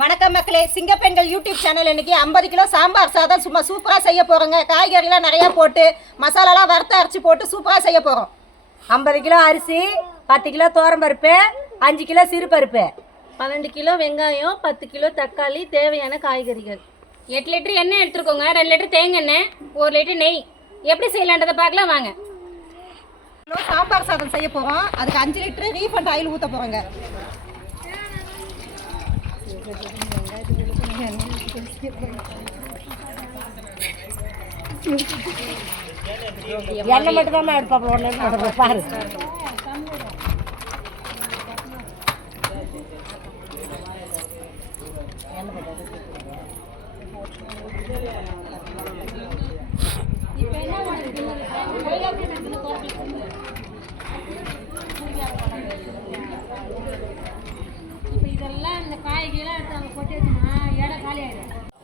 வணக்கம் மக்களே. சிங்கப்பெண்கள் YouTube channel இன்னைக்கு ஐம்பது கிலோ சாம்பார் சாதம் சும்மா சூப்பராக செய்ய போகிறோங்க காய்கறிலாம் நிறையா போட்டு மசாலாலாம் வறுத்து அரைச்சி போட்டு சூப்பராக செய்ய போகிறோம் ஐம்பது கிலோ அரிசி பத்து கிலோ பருப்பு அஞ்சு கிலோ சிறு பருப்பு பன்னெண்டு கிலோ வெங்காயம் பத்து கிலோ தக்காளி தேவையான காய்கறிகள். எட்டு லிட்டர் எண்ணெய் எடுத்துருக்கோங்க. ரெண்டு லிட்டர் தேங்காய் எண்ணெய் ஒரு லிட்டர் நெய். எப்படி செய்யலான்றதை பார்க்கலாம் வாங்க. சாம்பார் சாதம் செய்ய போகிறோம் அதுக்கு அஞ்சு லிட்டர் ரீஃபண்ட் ஆயில் ஊற்ற போகிறோங்க எண்ணெய் மட்டும் தான் எடுப்பாப்புல ஒன்று பாரு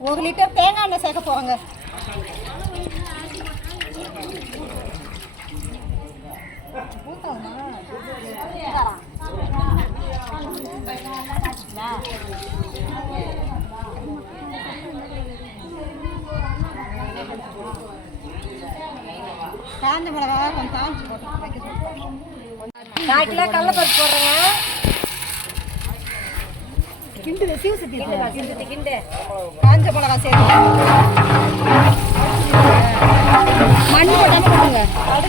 ஒரு லிட்டர் தேங்காய் எண்ணெய் சேர்க்க போகிறோங்க காஞ்ச மிளகா கொஞ்சம் காஞ்சி போட்டு வைக்க கால் கிலோ கடலைப்பருப்பு போடுறேங்க. கிண்டு கிண்டு காஞ்ச மிளகா சேர்த்து. மண் போட்டாம கொடுங்க ஒரு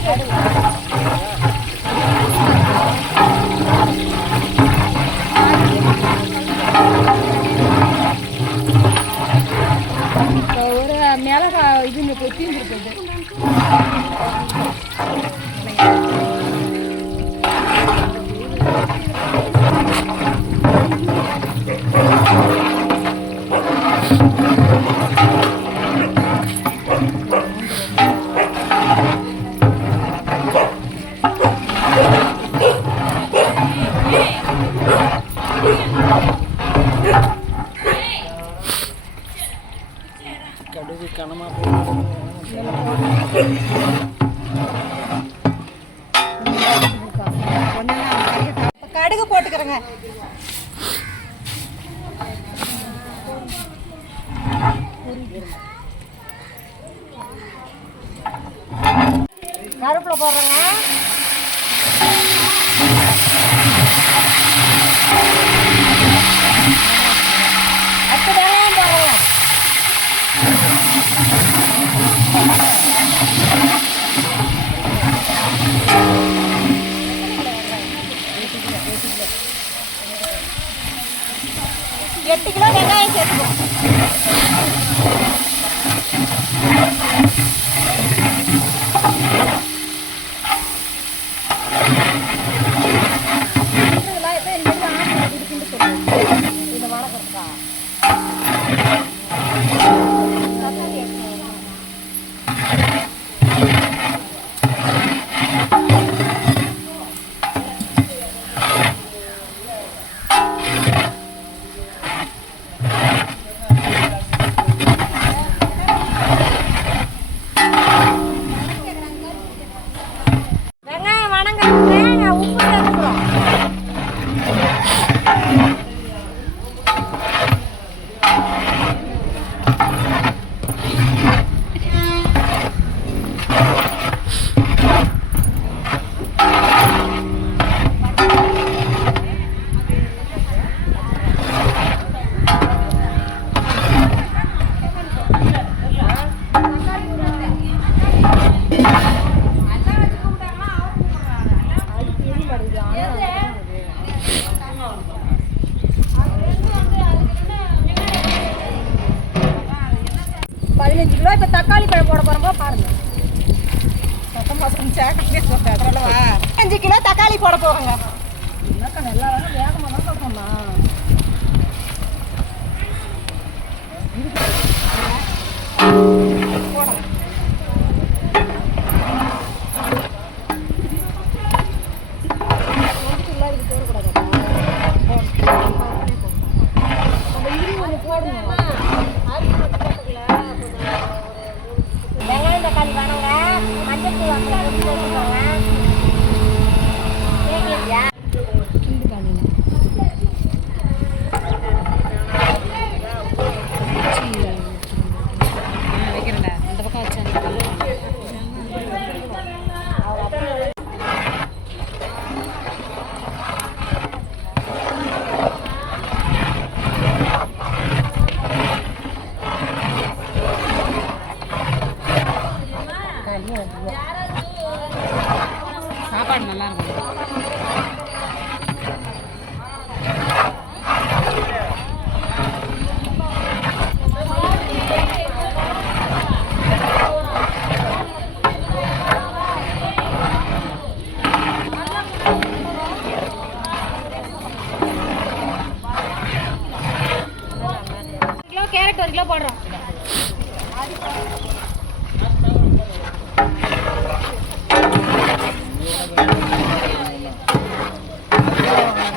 கருப்பில் போடுறேங்க? எட்டு கிலோ வெங்காயம் சேர்த்துக்கோ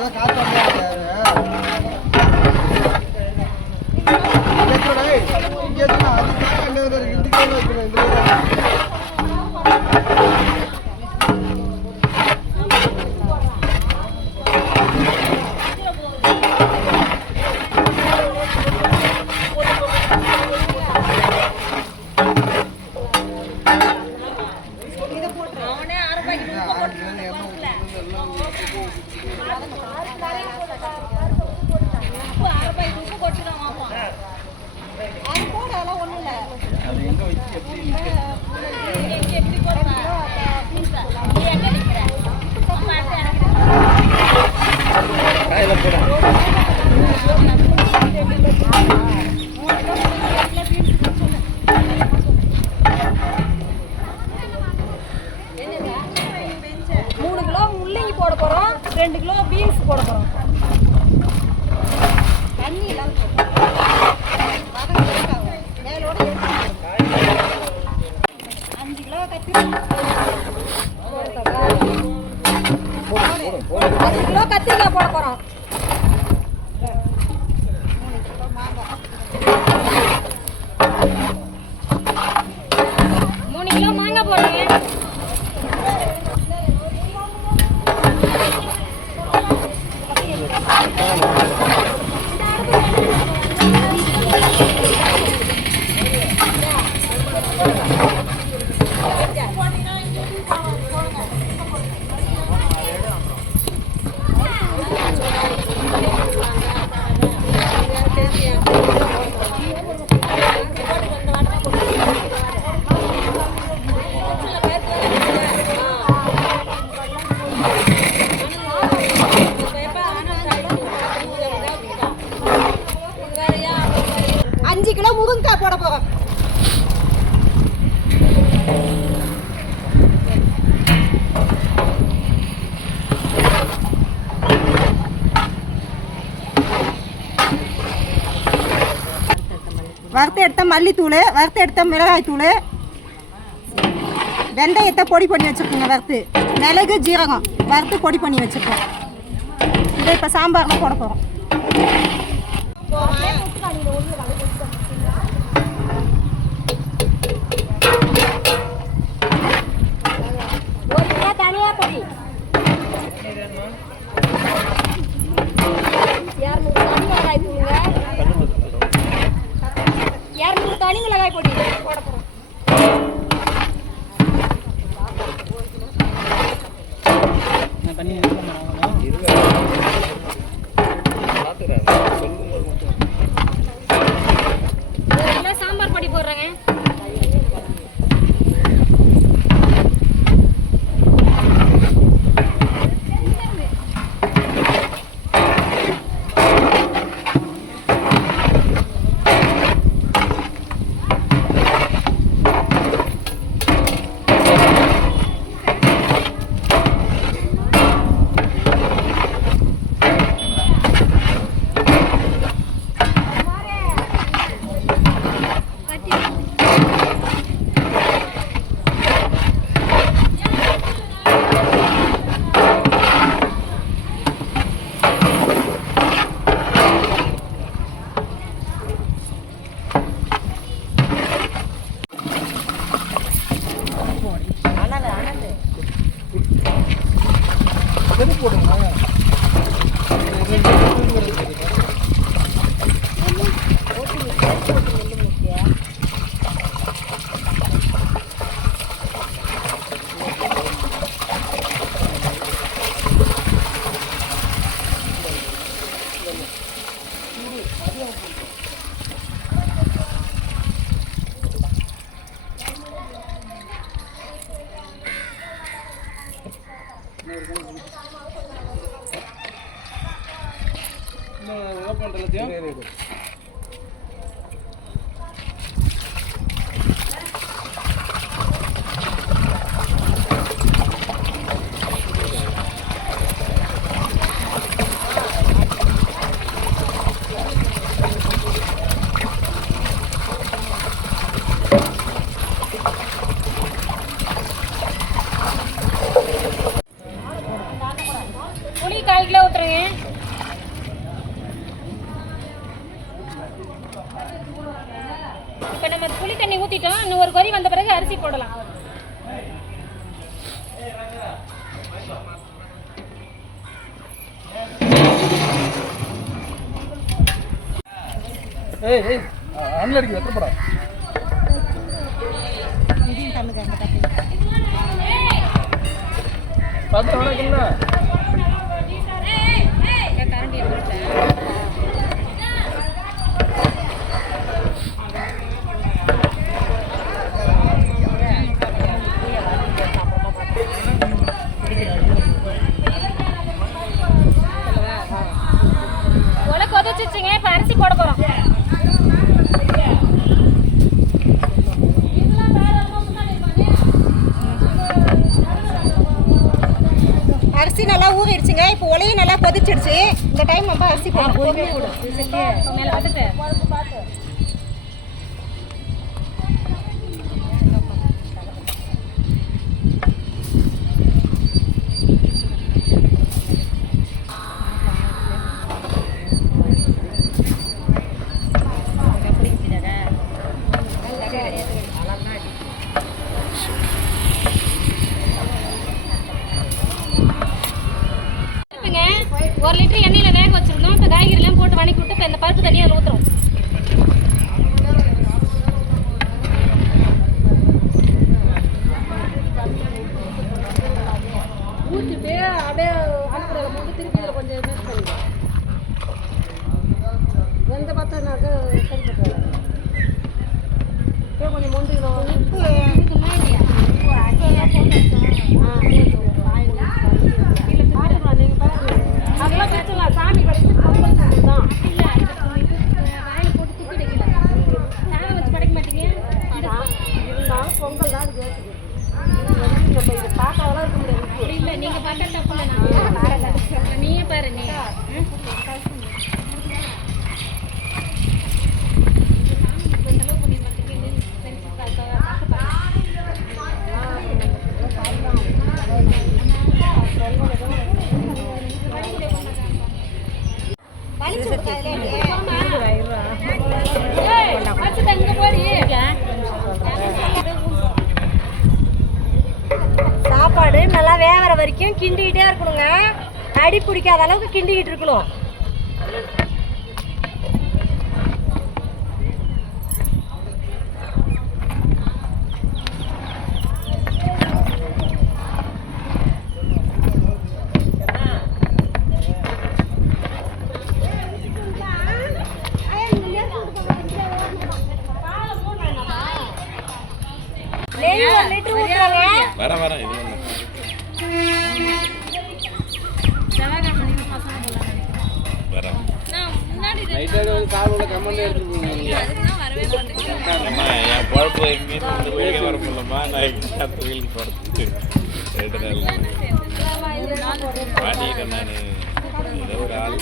Tao. ரெண்டு கிலோ பீன்ஸ் போட போறோம். தண்ணி இல்லாம வதங்க வேகாகும். அஞ்சு கிலோ கத்தி அஞ்சு கிலோ கத்திரிக்காய் போட போறோம் மூணு கிலோ மாங்காய் போடுறேன் அஞ்சு கிலோ முருங்கைக்காய் போட போறோம் வறுத்து எடுத்த மல்லித்தூள் வறுத்து எடுத்த மிளகாய்த்தூள். வெந்தயத்தை பொடி பண்ணி வச்சுருக்கோங்க வறுத்து. மிளகு ஜீரகம் வறுத்து பொடி பண்ணி வச்சுருக்கோம். இதை இப்போ சாம்பாரில் போட போகிறோம் ஒரு 各种花样每 ഉണ്ടല്ലോ போடலாம். ஏய் ஏய் அண்ணன் அடிக்க வெட்டப்படா பார்த்து வணக்கம்ல ஒலை கொதிச்சிச்சுங்க இப்போ அரிசி போட போகிறோம் அரிசி நல்லா ஊறிடுச்சுங்க. இப்போ ஒலையும் நல்லா கொதிச்சிடுச்சு. இந்த டைம் நம்ம அரிசி போட்டு 빼고는 뭔데 그럼? 그래. 그래도 말이야. 그거 아니야. 아, 네. குடிக்காத அளவுக்கு கிண்டிக்கிட்டு இருக்கணும். அம்மா என் இந்த வர முடியலம்மா. நான் போகிறதுக்கு ரெண்டு நாள் மாட்டிக்கிட்டேன் நான். ஏதோ ஒரு ஆள்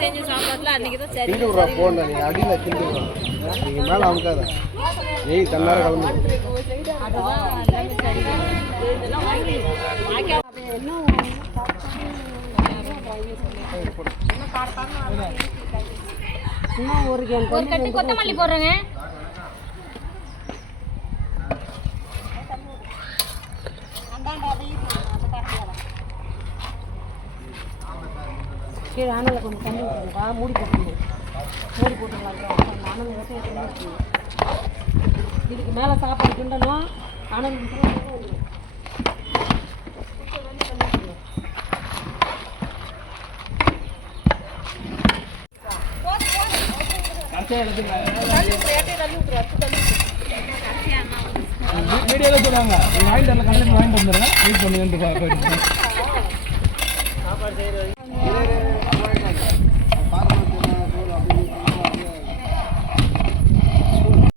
செஞ்ச சாப்பாட்டில் அன்னைக்கு தான் சரி. கிண்டி விட்றா போன நீ அடியில் கிண்டி விட்றா நீங்கள் மேலே அமுக்காத. ஏய் தன்னார கலந்து ஒரு கட்டு கொத்தமல்லி போடுறேங்க கீழே அனலில் கொஞ்சம் தண்ணி மூடி போட்டுருங்க மூடி போட்டுருங்க அந்த அனல் வச்சு இதுக்கு மேலே சாப்பாடு கிண்டணும். ஊற்றணும் வீடியோவில் சொல்லுவாங்க. வாங்கிட்டு வரல கம்ப்ளைண்ட் வாங்கிட்டு வந்துடுங்க வெயிட் பண்ணி வந்து